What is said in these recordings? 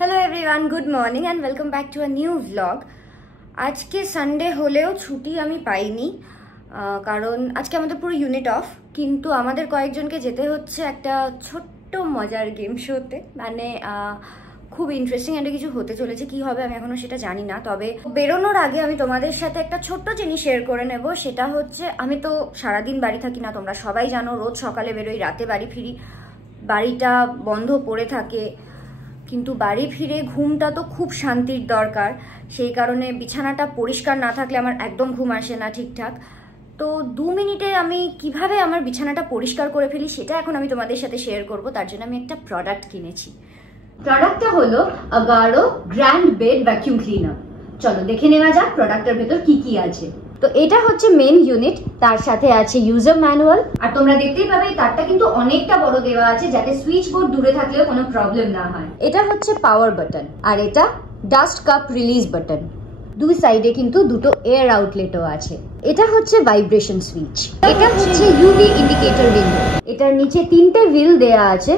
Hello everyone, good morning and welcome back to a new vlog. आज के Sunday হলেও ছুটি আমি পাইনি, কারণ আজকে আমাদের পুরো ইউনিট অফ। কিন্তু আমাদের কয়েকজনকে যেতে হচ্ছে একটা ছোট্ট মজার গেম শোতে, মানে খুব ইন্টারেস্টিং একটা কিছু হতে চলেছে। কি হবে আমি এখনো সেটা জানি না, তবে বেরোনোর আগে আমি তোমাদের সাথে একটা ছোট্ট জিনিস শেয়ার করে নেব। সেটা হচ্ছে, আমি তো সারাদিন বাড়ি থাকি না, তোমরা সবাই জানো। রোজ সকালে বেরোই, রাতে বাড়ি ফিরি, বাড়িটা বন্ধ পড়ে থাকে। কিন্তু বাড়ি ফিরে ঘুমটা তো খুব শান্তির দরকার, সেই কারণে বিছানাটা পরিষ্কার না থাকলে আমার একদম ঘুম আসে না ঠিকঠাক। তো 2 মিনিটে আমি কিভাবে আমার বিছানাটা পরিষ্কার করে ফেলি সেটা এখন আমি তোমাদের সাথে শেয়ার করব। তার জন্য আমি একটা প্রোডাক্ট কিনেছি। প্রোডাক্টটা হলো Agaro grand bed vacuum cleaner. চলো দেখে নেওয়া যাক প্রোডাক্টের ভেতর কি কি আছে। তো এটা হচ্ছে মেন ইউনিট, তার সাথে আছে ইউজার ম্যানুয়াল। আর তোমরা দেখতেই পাবে তারটা কিন্তু অনেকটা বড় দেওয়া আছে, যাতে সুইচ বোর্ড দূরে থাকলেও কোনো প্রবলেম না হয়। এটা হচ্ছে পাওয়ার বাটন, আর এটা ডাস্ট কাপ রিলিজ বাটন। দুই সাইডে কিন্তু দুটো এয়ার আউটলেটও আছে। এটা হচ্ছে ভাইব্রেশন সুইচ। এটা হচ্ছে ইউভি ইন্ডিকেটর উইন্ডো। এটার নিচে 3টে হুইল দেয়া আছে,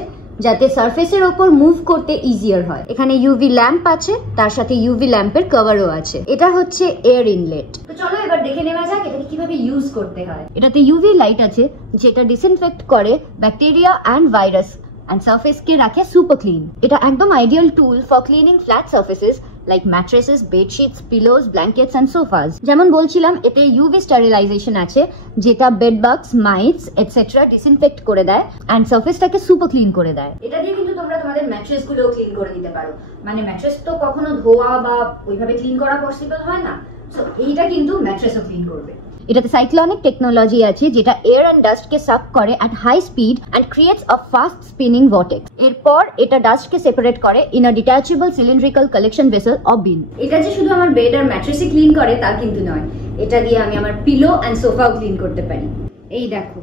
যাতে সারফেসের ওপর মুভ করতে ইজিয়ার হয়। এখানে ইউভি ল্যাম্প আছে, তার সাথে ইউভি ল্যাম্পের কভারও আছে। এটা হচ্ছে এয়ার ইনলেট। তো চলো এবার দেখে নেওয়া যাক এটাকে কিভাবে ইউজ করতে হয়। এটাতে ইউভি লাইট আছে, যেটা ডিসইনফেক্ট করে bacteria and virus and surface কে রাখে সুপার ক্লিন। এটা একদম ideal tool for cleaning flat surfaces like mattresses, bedsheets, pillows, blankets and sofas. যেমন বলছিলাম, এতে ইউভি স্টেরিলাইজেশন আছে, যেটা bed bugs, mites etcetera disinfect করে দেয় এন্ড সারফেসটাকে সুপার ক্লিন করে দেয়। এটা দিয়ে কিন্তু তোমরা তোমাদের ম্যাট্রেস গুলোও ক্লিন করে দিতে পারো। মানে ম্যাট্রেস তো কখনো ধোয়া বা ওইভাবে ক্লিন করা পসিবল হয় না, সো এইটা কিন্তু ম্যাট্রেসও ক্লিন করবে। এটাতে সাইক্লোনিক টেকনোলজি আছে, যেটা এয়ার এন্ড ডাস্ট কে সাক করে at high speed and creates a fast spinning vortex. এরপর এটা ডাস্ট কে সেপারেট করে in a detachable cylindrical collection vessel or bin. এটা যে শুধু আমার বেড আর ম্যাট্রেসই ক্লিন করে তা কিন্তু নয়, এটা দিয়ে আমি আমার পিলো এন্ড সোফাও ক্লিন করতে পারি। এই দেখো,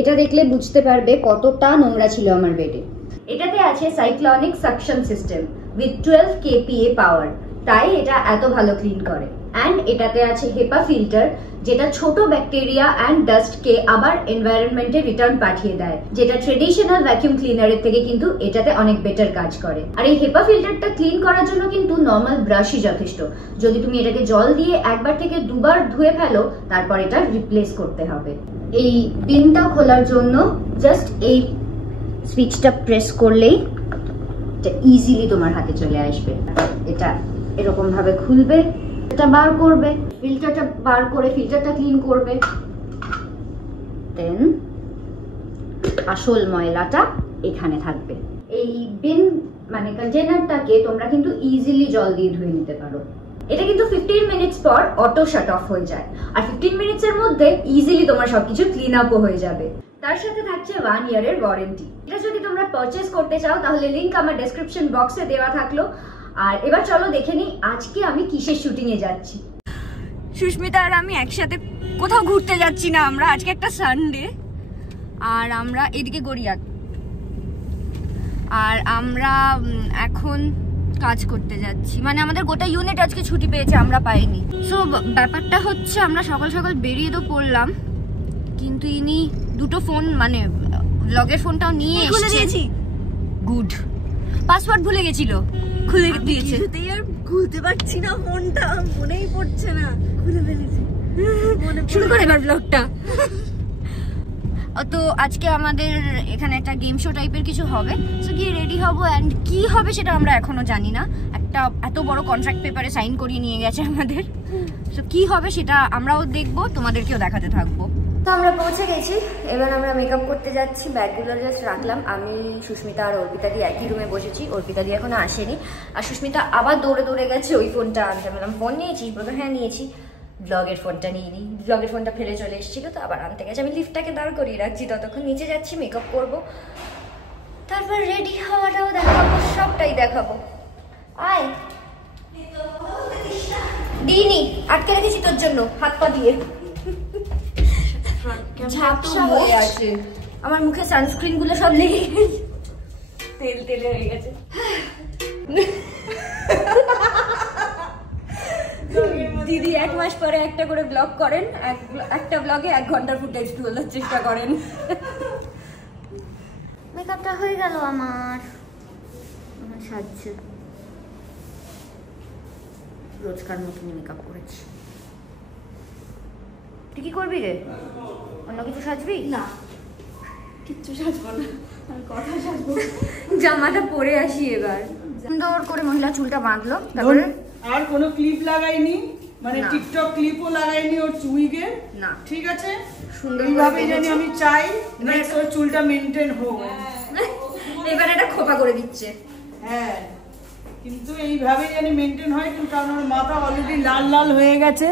এটা দেখলে বুঝতে পারবে কতটা নোংরা ছিল আমার বেডে। এটাতে আছে cyclonic suction system with 12 kPa পাওয়ার, তাই এটা এত ভালো ক্লিন করে। এন্ড এটাতে আছে হেপা ফিল্টার, যেটা ছোট ব্যাকটেরিয়া এন্ড ডাস্ট কে আবার এনভায়রনমেন্টে রিটার্ন পাঠিয়ে দেয়, যেটা ট্রেডিশনাল ভ্যাকুয়াম ক্লিনারের থেকে কিন্তু এটাতে অনেক বেটার কাজ করে। আর এই হেপা ফিল্টারটা ক্লিন করার জন্য কিন্তু নর্মাল ব্রাশই যথেষ্ট। যদি তুমি এটাকে জল দিয়ে 1বার থেকে 2বার ধুয়ে ফেলো, তারপর এটা রিপ্লেস করতে হবে। এই পিনটা খোলার জন্য জাস্ট এই সুইচটা প্রেস করলেই এটা ইজিলি তোমার হাতে চলে আসবে। এটা এরকম ভাবে খুলবে, এটা বার করবে, ফিল্টারটা বার করে ফিল্টারটা ক্লিন করবে, দেন আসল ময়লাটা এখানে থাকবে। এই বিন মানে কন্টেনারটাকে তোমরা কিন্তু ইজিলি জল দিয়ে ধুয়ে নিতে পারো। এটা কিন্তু 15 মিনিটস পর অটো শাট অফ হয়ে যায়, আর 15 মিনিটসের মধ্যে ইজিলি তোমার সবকিছু ক্লিন আপও হয়ে যাবে। তার সাথে থাকছে 1 ইয়ারের ওয়ারেন্টি। এটা যদি তোমরা পারচেজ করতে চাও তাহলে লিংক আমার ডেসক্রিপশন বক্সে দেওয়া থাকলো। আর এবার চলো দেখে নিই আজকে আমি কিসের শুটিং এ যাচ্ছি। সুস্মিতা আর আমি একসাথে কোথাও ঘুরতে যাচ্ছি না, আমরা আজকে একটা সানডে, আর আমরা এদিকে গড়িয়া, আর আমরা এখন কাজ করতে যাচ্ছি। মানে আমাদের গোটা ইউনিট আজকে ছুটি পেয়েছে, আমরা পাইনি। সো ব্যাপারটা হচ্ছে, আমরা সকাল সকাল বেরিয়ে তো পড়লাম, কিন্তু ইনি দুটো ফোন, মানে ব্লগের ফোনটাও নিয়ে এসেছি। গুড, পাসওয়ার্ড ভুলে গেছিল, খুলে দিয়েছে। কিছুতেই আর খুলতে পারছি না ফোনটা, মনেই পড়ছে না। খুলে ফেলেছি, শুরু করে এবার ব্লগটা। তো আজকে আমাদের এখানে একটা গেম শো টাইপের কিছু হবে, সো গিয়ে রেডি হব। অ্যান্ড কি হবে সেটা আমরা এখনো জানি না। একটা এত বড় কন্ট্রাক্ট পেপারে সাইন করিয়ে নিয়ে গেছে আমাদের, সো কি হবে সেটা আমরাও দেখবো, তোমাদেরকেও দেখাতে থাকবো। তো আমরা পৌঁছে গেছি, এবার আমরা মেকআপ করতে যাচ্ছি। ব্যাগগুলো জাস্ট রাখলাম। আমি, সুস্মিতা আর অর্পিতা দিয়ে একই রুমে বসেছি। অর্পিতা দিয়ে এখনো আসেনি, আর সুস্মিতা আবার দৌড়ে দৌড়ে গেছে ওই ফোনটা আনতে। বললাম ফোন নিয়েছি, বলতো হ্যাঁ নিয়েছি। ব্লগের ফোনটা নিয়ে নিই, ব্লগের ফোনটা ফেলে চলে এসেছিল, তো আবার আনতে গেছে। আমি লিফটটাকে দাঁড় করিয়ে রাখছি, ততক্ষণ নিচে যাচ্ছি, মেকআপ করবো, তারপর রেডি হওয়াটাও দেখাবো, সবটাই দেখাবো। আয়, দিইনি, আটকে রেখেছি তোর জন্য হাত পা দিয়ে। ঝাপসা হয়ে আছে, আমার মুখে সানস্ক্রিন গুলো সব লেগে তেল তেলে হয়ে গেছে। দিদি 1 মাস পরে একটা করে ব্লগ করেন, একটা ব্লগে 1 ঘন্টার ফুটেজ তোলার চেষ্টা করেন। মেকআপটা হয়ে গেল আমার, সাজছে। রোজকার মতনই মেকআপ করেছি। তুই কি করবি রে? অন্য কিছু সাজবি? না, কিচ্ছু সাজবো না, আমি কথা সাজবো। জামাটা পরে আসি এবার। সুন্দর করে মহিলা চুলটা বাঁধলো, তারপরে আর কোনো ক্লিপ লাগাইনি, মানে টিকটক ক্লিপও লাগাইনি ওর উইগে না, ঠিক আছে? সুন্দরভাবে জানি আমি চাই ওর চুলটা মেনটেন হোক। এবার এটা খোপা করে দিচ্ছে। হ্যাঁ, কিন্তু এইভাবে জানি মেনটেন হয়, কারণ ওর মাথা অলরেডি লাল লাল হয়ে গেছে।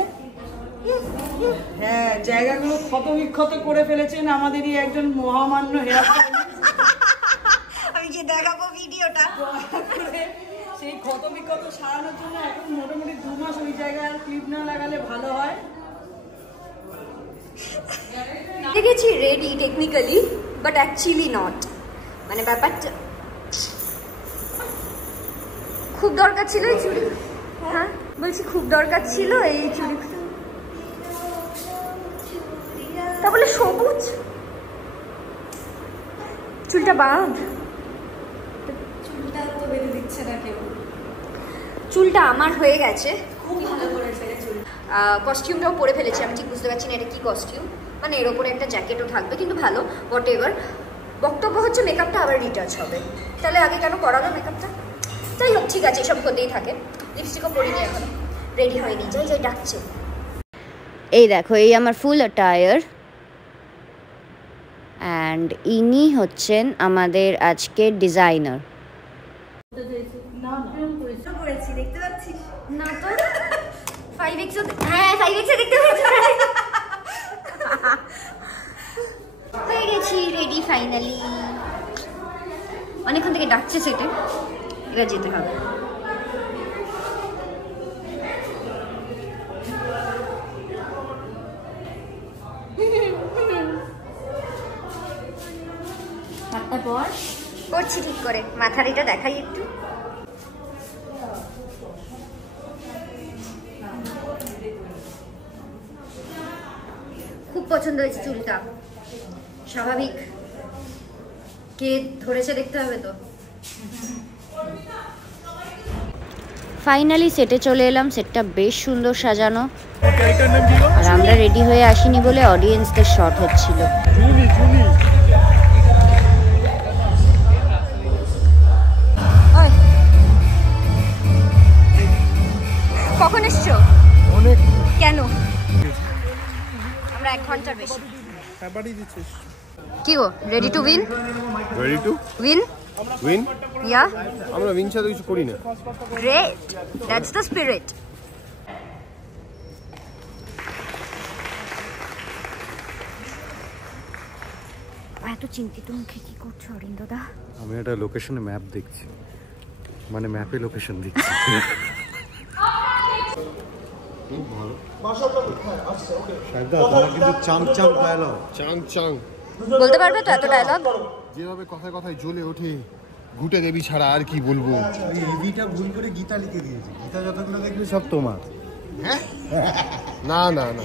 হ্যাঁ, জায়গাগুলো ক্ষত বিক্ষত করে ফেলেছেন আমাদেরই একজন মহামান্য হেয়ার স্টাইলিস্ট। আমি যে দেখাবো ভিডিওটা, সেই ক্ষত বিক্ষত সারানোর জন্য এখন মোটামুটি 2 মাস ওই জায়গায় ক্লিপ না লাগালে ভালো হয়। দেখেছি ready technically, but actually not. মানে ব্যাপারটা খুব দরকার ছিল এই চুড়ি। হ্যাঁ বলছি, খুব দরকার ছিল এই চুড়ি। তা বলে সবুজ চুলটা বাঁধ। চুলটা তো বেঁধে দিচ্ছে না কেউ। চুলটা আমার হয়ে গেছে, খুব ভালো করেছে চুল। কস্টিউমটাও পরে ফেলেছি, আমি ঠিক বুঝতে পারছি না এটা কি কস্টিউম। মানে এর ওপরে একটা জ্যাকেটও থাকবে, কিন্তু ভালো হোয়াট এভার। বক্তব্য হচ্ছে মেকআপটা আবার রিটাচ হবে, তাহলে আগে কেন করালো মেকআপটা? যাই হোক, ঠিক আছে, এসব হতেই থাকে। লিপস্টিকও পরিনি এখন, রেডি হয়নি। যাই যাই ডাকছে। এই দেখো, এই আমার ফুল অ্যাটায়ার, অ্যান্ড ইনি হচ্ছেন আমাদের আজকের ডিজাইনার। করেছি, দেখতে পাচ্ছিস না তো 5x, হ্যাঁ 5x দেখতে পাচ্ছি। হয়ে গেছি রেডি ফাইনালি। অনেকক্ষণ থেকে ডাকছে সেটে, এবার যেতে হবে। হাতটা পর করছি ঠিক করে, মাথার এটা দেখাই একটু। খুব পছন্দ হয়েছে চুলটা, স্বাভাবিক। কে ধরেছে দেখতে হবে তো। ফাইনালি সেটে চলে এলাম, সেটটা বেশ সুন্দর সাজানো, আর আমরা রেডি হয়ে আসিনি বলে অডিয়েন্সদের শর্ট হচ্ছিল। কখন এসছো? অনেক। কেন? আমরা 1 ঘন্টার বেশি। কি গো, ready to win? Ready to win? Win? Yeah, আমরা উইন ছাড়া কিছু করি না। Great, that's the spirit. এত চিন্তিত মুখে কি করছো অরিন্দদা? আমি একটা লোকেশনে ম্যাপ দেখছি, মানে ম্যাপে লোকেশন দেখছি। বলতে পারবে তো এত ডায়লগ? যেভাবে কথায় কথায় জ্বলে ওঠে ঘুটে দেবী ছাড়া আর কি বলবো। এবিটা ভুল করে গীতা লিখে দিয়েছি, গীতা যতগুলো দেখবে সব তোমার। না না না,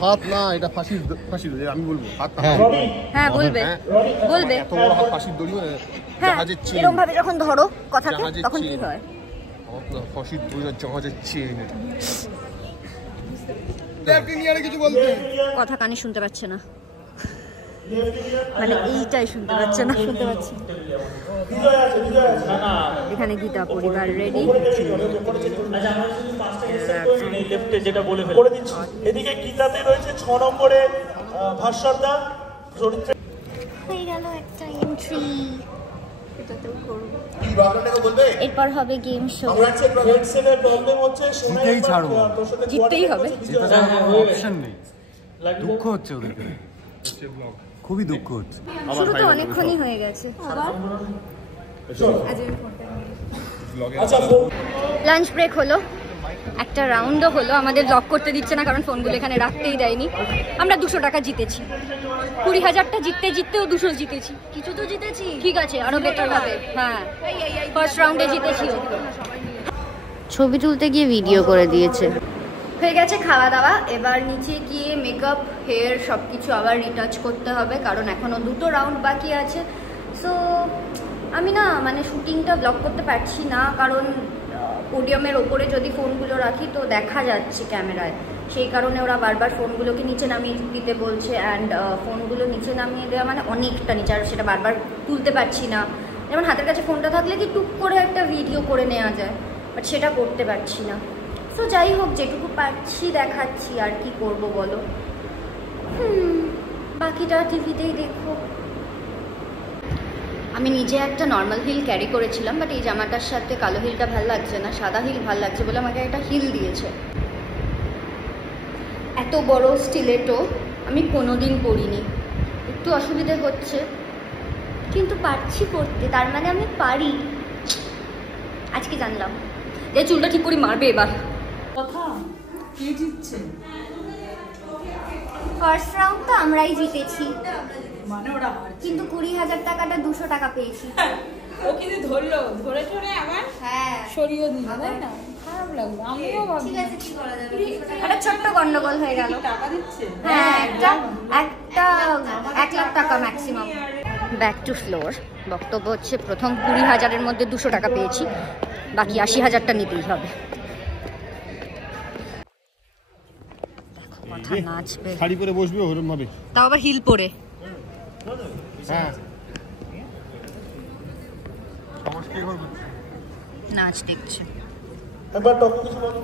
হাত না, এটা ফাঁসির ফাঁসির দড়ি। আমি বলবো হাত। হ্যাঁ বলবে, বলবে। এত বড় হাত ফাঁসির দড়ি, হ্যাঁ, জাহাজের চেন। এরকম ভাবে যখন ধরো কথাকে, জাহাজের তখন কি চেন। হয়? ফাঁসির দড়ি আর জাহাজের চেন। এটা কিছু বলতে কথা কানে শুনতে পাচ্ছে না, মানে এইটাই শুনতে পাচ্ছে না। শুনতে পাচ্ছি। এখানে গীতা পরিবার রেডি। এদিকে গীতাতে রয়েছে 6 নম্বরে ভাস্বরদা চরিত্রে। হয়ে গেল একটা এন্ট্রি। এরপর হবে গেম শো। হেডসেটের প্রবলেম হচ্ছে, জিতেই ছাড়বো, জিততেই হবে। অপশন নেই। দুঃখ হচ্ছে ওদেরকে, খুবই দুঃখ হচ্ছে। শুরু তো অনেকক্ষণই হয়ে গেছে। লাঞ্চ ব্রেক হলো, একটা রাউন্ডও হলো। আমাদের লক করতে দিচ্ছে না, কারণ ফোনগুলো এখানে রাখতেই দেয়নি। আমরা 200 টাকা জিতেছি। 20,000টা জিততে জিততেও 200 জিতেছি। কিছু তো জিতেছি, ঠিক আছে, আরো বেটার হবে। হ্যাঁ, ফার্স্ট রাউন্ডে জিতেছি। ছবি তুলতে গিয়ে ভিডিও করে দিয়েছে। হয়ে গেছে খাওয়া দাওয়া, এবার নিচে গিয়ে মেকআপ, হেয়ার সব কিছু আবার রিটাচ করতে হবে, কারণ এখনও 2টো রাউন্ড বাকি আছে। সো আমি না মানে শুটিংটা ব্লগ করতে পারছি না, কারণ পোডিয়ামের ওপরে যদি ফোনগুলো রাখি তো দেখা যাচ্ছে ক্যামেরায়, সেই কারণে ওরা বারবার ফোনগুলোকে নিচে নামিয়ে দিতে বলছে। অ্যান্ড ফোনগুলো নিচে নামিয়ে দেওয়া মানে অনেকটা নিচে, আর সেটা বারবার তুলতে পারছি না। যেমন হাতের কাছে ফোনটা থাকলে কি টুক করে একটা ভিডিও করে নেওয়া যায়, বাট সেটা করতে পারছি না। তো যাই হোক, যেটুকু পারছি দেখাচ্ছি, আর কি করব বলো। বাকিটা টিভিতেই দেখো। আমি নিজে একটা নর্মাল হিল ক্যারি করেছিলাম, বাট এই জামাটার সাথে কালো হিলটা ভালো লাগছে না, সাদা হিল ভালো লাগছে বলে আমাকে একটা হিল দিয়েছে। এত বড় স্টিলেটো আমি কোনোদিন পরিনি, একটু অসুবিধে হচ্ছে কিন্তু পারছি পরতে, তার মানে আমি পারি। আজকে জানলাম যে চুলটা ঠিক করে মারবে এবার। কথা কে জিতছে? ফার্স্ট রাউন্ড তো আমরাই জিতেছি, মানে ওরা কিন্তু 20,000 টাকাটা 200 টাকা পেয়েছি। ও কিন্তু ধরলো, ধরে ধরে আবার হ্যাঁ সরিয়ে দিল, তাই না? খারাপ লাগলো, আমিও ভাবছি ঠিক আছে, কি করা যাবে। একটা ছোট্ট গন্ডগোল হয়ে গেল। টাকা দিচ্ছে। হ্যাঁ, একটা 1 লাখ টাকা ম্যাক্সিমাম। Back to floor. বক্তব্য হচ্ছে প্রথম 20,000-এর মধ্যে 200 টাকা পেয়েছি, বাকি 80,000টা নিতেই হবে। কথা নাচবে, শাড়ি পরে বসবে ওরকম ভাবে, তাও আবার হিল পরে। হ্যাঁ নাচ দেখছে। একবার টপিক কিছু বলো।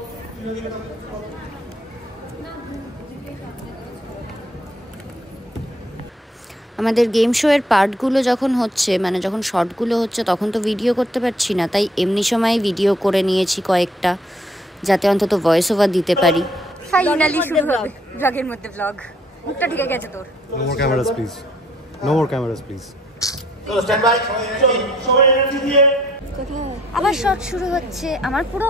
আমাদের গেম শোয়ের পার্টগুলো যখন হচ্ছে, মানে যখন শর্টগুলো হচ্ছে, তখন তো ভিডিও করতে পারছি না, তাই এমনি সময় ভিডিও করে নিয়েছি কয়েকটা, যাতে অন্তত ভয়েস ওভার দিতে পারি। ফাইনালি শুরু হবে ব্লগের মধ্যে ব্লগ। মুখটা ঠিক গেছে তোর। No more cameras please, no more cameras please. চলো স্ট্যান্ড বাই, সবাই এনার্জি দিয়ে। আবার শর্ট শুরু হচ্ছে। আমার পুরো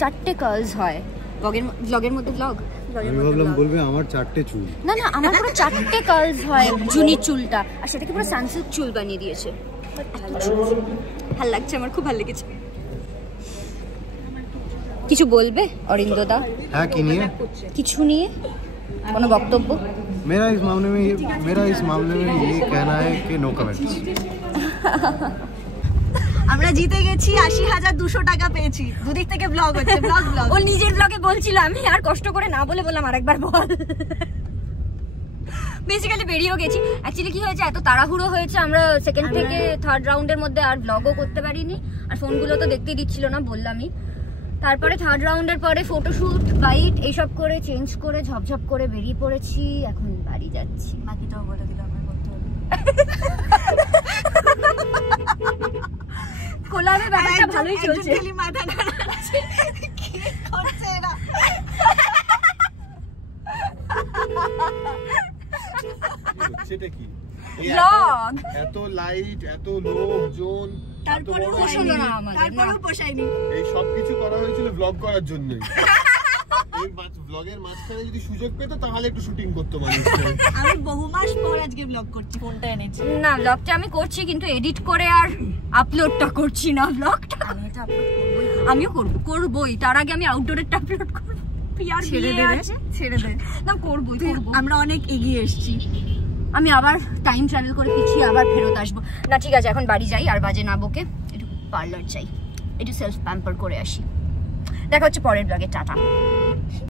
চারটে কার্লস হয় ব্লগের মধ্যে। আমি ভাবলাম বলবে আমার 4টে চুল। না না, আমার পুরো 4টে কার্লস হয় জুনির চুলটা, আর সেটাকে পুরো সানসিল্ক চুল বানিয়ে দিয়েছে। ভাল লাগছে, আমার খুব ভালো লেগেছে। কিছু বলবে অরিন্দদা? হ্যাঁ, কি নিয়ে? কিছু নিয়ে কোনো বক্তব্য? मेरा इस मामले में ये कहना है कि नो कमेंट्स। আমরা জিতে গেছি, 80,200 টাকা পেয়েছি। দুদিক থেকে ব্লগ হচ্ছে, ব্লগ ও নিজের ব্লগে বলছিল, আমি আর কষ্ট করে না বলে বললাম আরেকবার বল। বেসিক্যালি বেরিয়েও গেছি। অ্যাকচুয়ালি কি হয়েছে, এত তাড়াহুড়ো হয়েছে, আমরা সেকেন্ড থেকে থার্ড রাউন্ডের মধ্যে আর ব্লগও করতে পারিনি, আর ফোনগুলো তো দেখতেই দিচ্ছিল না, বললামই। তারপরে থার্ড রাউন্ডের পরে ফটোশুট, বাইট এইসব করে চেঞ্জ করে ঝপঝপ করে বেরিয়ে পড়েছি। এখন বাড়ি যাচ্ছি। বাকিটাও বলে দিলাম আমার করতে হবে। কোলাবে ব্যাপারটা ভালোই চলছে। খালি মাথা নাড়াচ্ছে, কি করছে এরা? সেটা কি ব্লগ এত লাইট, এত লোকজন, তারপরেও পোষালো না আমাদের, তারপরেও পোষায়নি। এই সব কিছু করা হয়েছিল ব্লগ করার জন্যই। এই ব্লগের মাঝখানে যদি সুযোগ পেতো তাহলে একটু শুটিং করতো মানুষ। আমি বহু মাস পর আজকে ব্লগ করছি, ফোনটা এনেছি। না, ব্লগটা আমি করছি কিন্তু এডিট করে আর আপলোডটা করছি না। ব্লগটা আমি এটা আপলোড করবই। আমিও করবই। তার আগে আমি আউটডোরেরটা আপলোড করব। পিআর ছেড়ে দে, ছেড়ে দে। না, করবই। আমরা অনেক এগিয়ে এসেছি। আমি আবার টাইম ট্রাভেল করে পিছিয়ে আবার ফেরত আসবো। না ঠিক আছে, এখন বাড়ি যাই, আর বাজে না বকে, একটু পার্লার যাই, একটু সেলফ প্যাম্পার করে আসি। দেখা হচ্ছে পরের ব্লগে। টাটা।